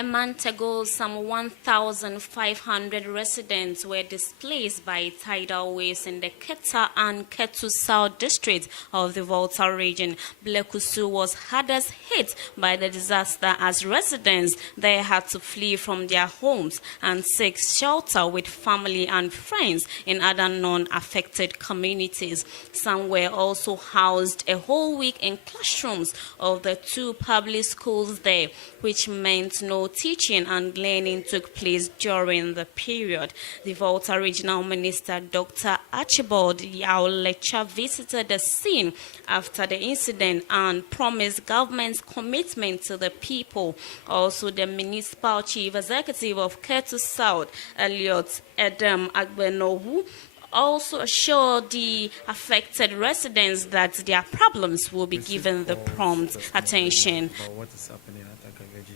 A month ago, some 1,500 residents were displaced by tidal waves in the Ketu and Ketu South district of the Volta region. Blekusu was hardest hit by the disaster as residents there had to flee from their homes and seek shelter with family and friends in other non-affected communities. Some were also housed a whole week in classrooms of the two public schools there, which meant no teaching and learning took place during the period. The Volta Regional Minister, Dr. Archibald Yaulecha, visited the scene after the incident and promised government's commitment to the people. Also, the Municipal Chief Executive of Ketu South, Elliot Edem Agbenowu, also assured the affected residents that their problems will be given the prompt attention. What is happening at Agaveji?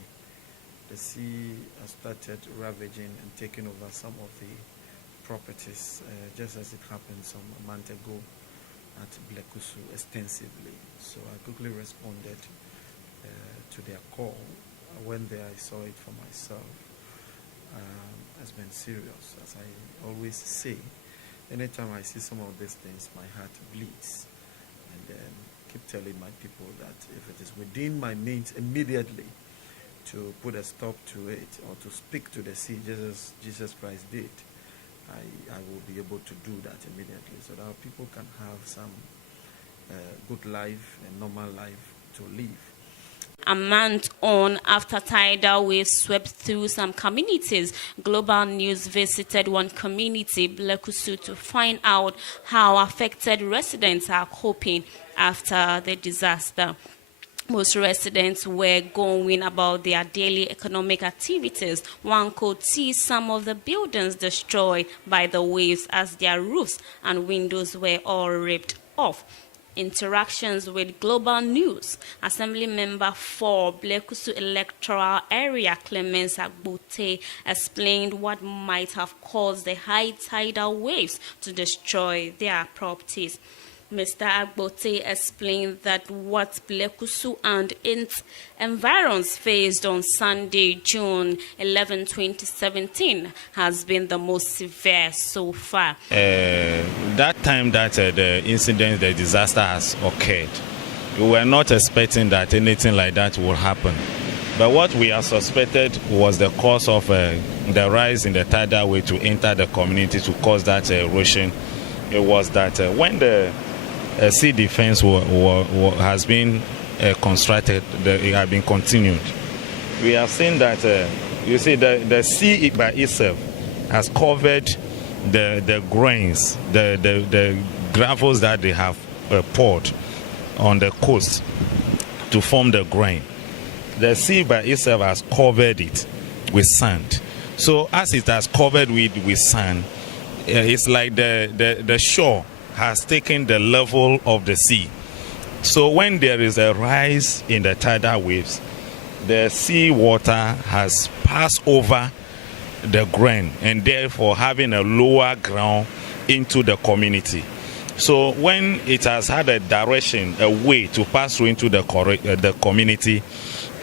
The sea has started ravaging and taking over some of the properties, just as it happened some month ago at Blekusu extensively. So I quickly responded to their call. When there, I saw it for myself. Has been serious, as I always say. Anytime I see some of these things, my heart bleeds. And then keep telling my people that if it is within my means immediately to put a stop to it or to speak to the sea, Jesus Christ did, I will be able to do that immediately so that people can have some good life and normal life to live. A month on after tidal waves swept through some communities, Global News visited one community, Blekusu, to find out how affected residents are coping after the disaster. Most residents were going about their daily economic activities. One could see some of the buildings destroyed by the waves as their roofs and windows were all ripped off. Interactions with Global News, Assembly Member for Blekusu Electoral Area Clemens Agbote explained what might have caused the high tidal waves to destroy their properties. Mr. Agbote explained that what Blekusu and its environs faced on Sunday, June 11, 2017, has been the most severe so far. That time that the incident, the disaster has occurred, we were not expecting that anything like that would happen. But what we have suspected was the cause of the rise in the tidal wave to enter the community to cause that erosion. It was that when the sea defense has been constructed, it has been continued. We have seen that, you see, the sea by itself has covered the grains, the gravels that they have poured on the coast to form the grain. The sea by itself has covered it with sand. So as it has covered with sand, it's like the shore has taken the level of the sea. So when there is a rise in the tidal waves, the sea water has passed over the ground and therefore having a lower ground into the community. So when it has had a direction, a way to pass through into the community,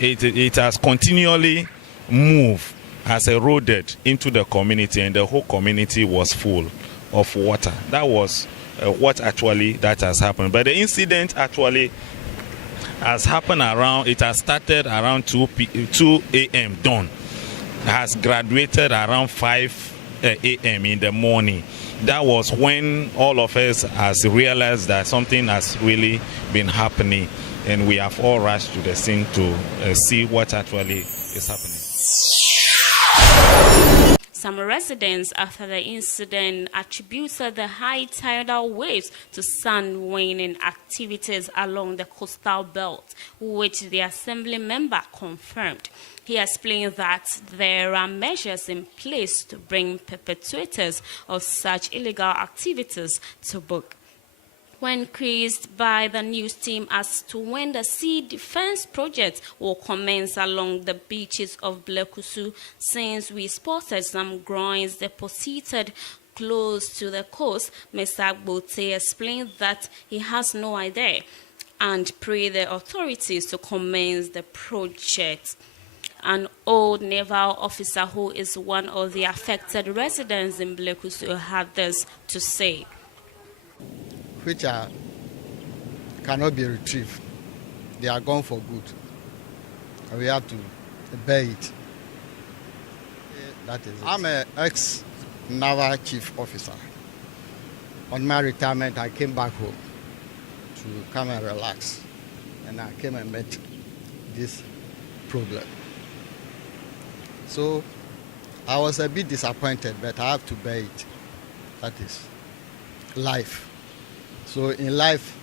it has continually moved, has eroded into the community, and the whole community was full of water. That was what actually that has happened. But the incident actually has happened around, it has started around 2 a.m. dawn, has graduated around 5 a.m. in the morning. That was when all of us has realized that something has really been happening, and we have all rushed to the scene to see what actually is happening. Some residents after the incident attributed the high tidal waves to sand weighing activities along the coastal belt, which the assembly member confirmed. He explained that there are measures in place to bring perpetrators of such illegal activities to book. When quizzed by the news team as to when the sea defense project will commence along the beaches of Blekusu, since we spotted some groins deposited close to the coast, Mr. Agbote explained that he has no idea and prayed the authorities to commence the project. An old naval officer who is one of the affected residents in Blekusu had this to say. Which cannot be retrieved. They are gone for good. And we have to bear it. That is it. I'm an ex-naval chief officer. On my retirement, I came back home to come and relax. And I came and met this problem. So I was a bit disappointed, but I have to bear it. That is life. So in life,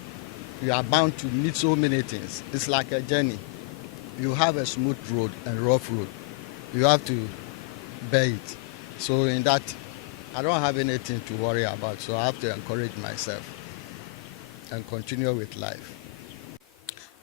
you are bound to meet so many things. It's like a journey. You have a smooth road and rough road. You have to bear it. So in that, I don't have anything to worry about. So I have to encourage myself and continue with life.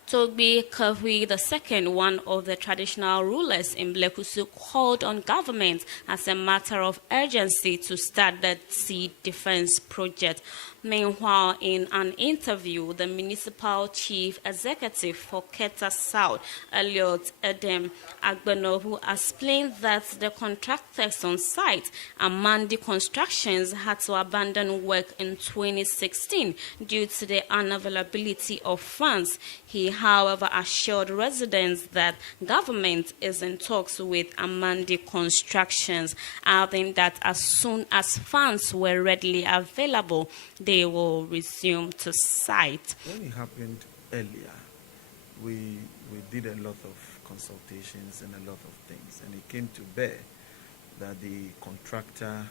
Togbi Kahwi II, one of the traditional rulers in Blekusu, called on government as a matter of urgency to start the sea defense project. Meanwhile, in an interview, the municipal chief executive for Ketu South, Elliot Edem Agbenobu, explained that the contractors on site, Amandi Constructions, had to abandon work in 2016 due to the unavailability of funds. He, however, assured residents that government is in talks with Amandi Constructions, adding that as soon as funds were readily available, they will resume to site. When it happened earlier, we did a lot of consultations and a lot of things, and it came to bear that the contractor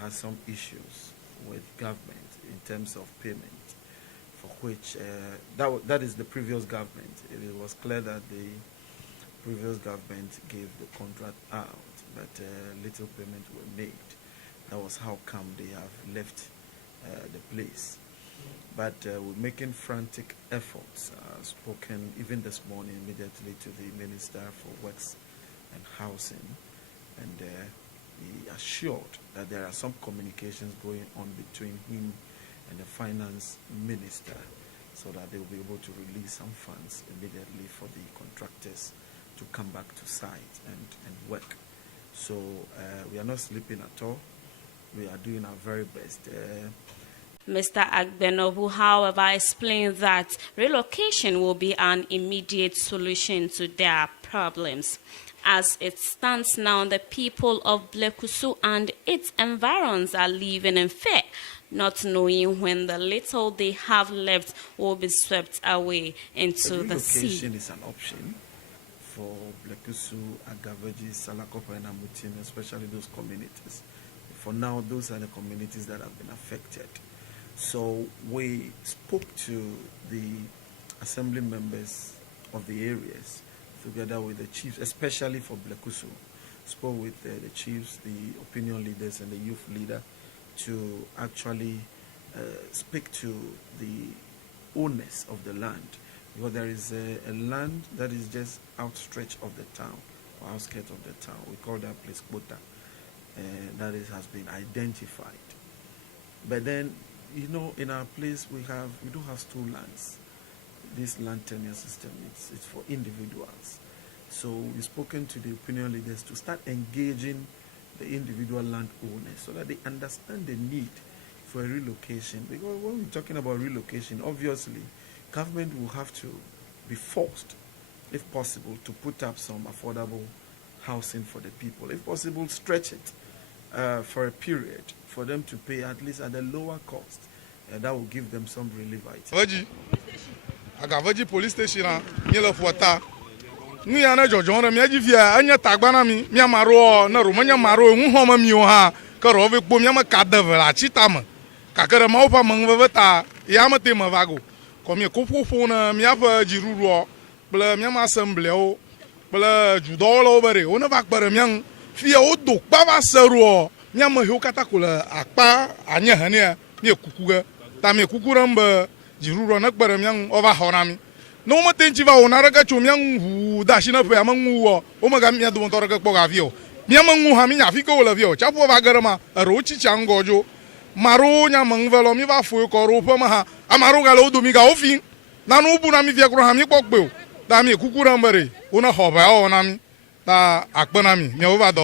has some issues with government in terms of payment, for which that is the previous government. It was clear that the previous government gave the contract out, but little payment were made. That was how come they have left the place. But we're making frantic efforts. Spoken even this morning immediately to the Minister for Works and Housing, and he assured that there are some communications going on between him and the Finance Minister, so that they will be able to release some funds immediately for the contractors to come back to site and work. So we are not sleeping at all. We are doing our very best. Mr. Agbenobu, however, explained that relocation will be an immediate solution to their problems. As it stands now, the people of Blekusu and its environs are living in fear, not knowing when the little they have left will be swept away into the sea. Relocation is an option for Blekusu, Agaveji, Salakopa, and Amutin, especially those communities. For now, those are the communities that have been affected. So we spoke to the assembly members of the areas, together with the chiefs, especially for Blekusu. Spoke with the chiefs, the opinion leaders, and the youth leader to actually speak to the owners of the land. Because there is a land that is just outstretched of the town, or outskirts of the town. We call that place Kota. That has been identified. But then, you know, in our place we do have stool lands. This land tenure system, it's for individuals. So we've spoken to the opinion leaders to start engaging the individual landowners so that they understand the need for a relocation. Because when we're talking about relocation, obviously government will have to be forced, if possible, to put up some affordable housing for the people. If possible, stretch it for a period for them to pay at least at a lower cost. That will give them some relief. Agaveji police station mi le fota nu ya na jojo re mi ajifia anya tagbana mi amaro na romanya maro hu homa mi o ha ka ro ve po mi ma ka devela chitama ka kere ma opa mangwe ta ya ma te ma vago ko mi ko fofo na mi afa jiruro ble mi ma assembly o ble judolo bare o na va kpere mi fia o do pa va sero mi ma hu kata ko le akpa anya hania mi kukuga ta mi kukurambe jiruro na kpere mi over honami no mo tenchi va onara ka chomia hu da shi na pe amangu o ma ga mi do motor ka kpoga vio mi amangu ha mi nya fi ko la vio chapo va garama ro chi changojo maro nya mangvelo mi va fo ko ro pa ma ha amaro ga lo do mi ga ofin na no bu na mi vi kro ha mi pokpe o ta mi kuku na mbere una ho ba o na mi ta akpa na mi mi o ba do